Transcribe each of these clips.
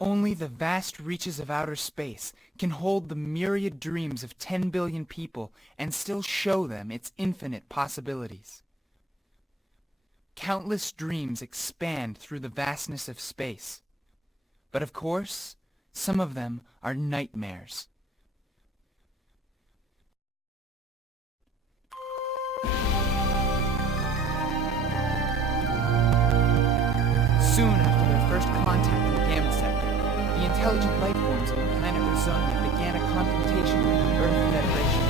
Only the vast reaches of outer space can hold the myriad dreams of 10 billion people and still show them its infinite possibilities. Countless dreams expand through the vastness of space. But of course, some of them are nightmares. Soon after their first contact in the Gamma Sector, the intelligent life forms on the planet Rosonia began a confrontation with the Earth Federation.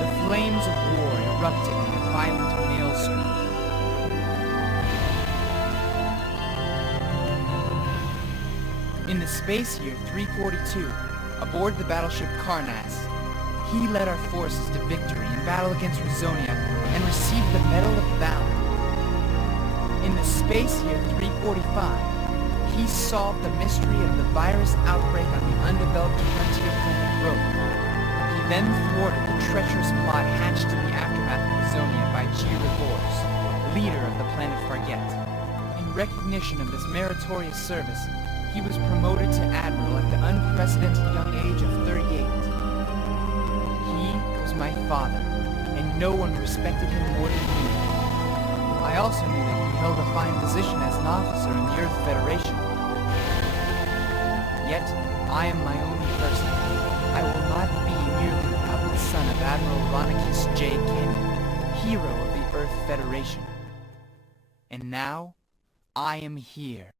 The flames of war erupted in a violent maelstrom. In the space year 342, aboard the battleship Karnas, he led our forces to victory in battle against Rizonia and received the Medal of Valor. In the space year 345, he solved the mystery of the virus outbreak on the undeveloped frontier planet Rogue. He then thwarted the treacherous plot hatched in the aftermath of Rizonia by G. Revors, leader of the planet Farget. In recognition of this meritorious service, he was promoted to Admiral at the unprecedented young age of 38. He was my father, and no one respected him more than me. I also knew that he held a fine position as an officer in the Earth Federation. Yet, I am my only person. I will not be merely the puppet son of Admiral Ronicus J. Kenny, hero of the Earth Federation. And now, I am here.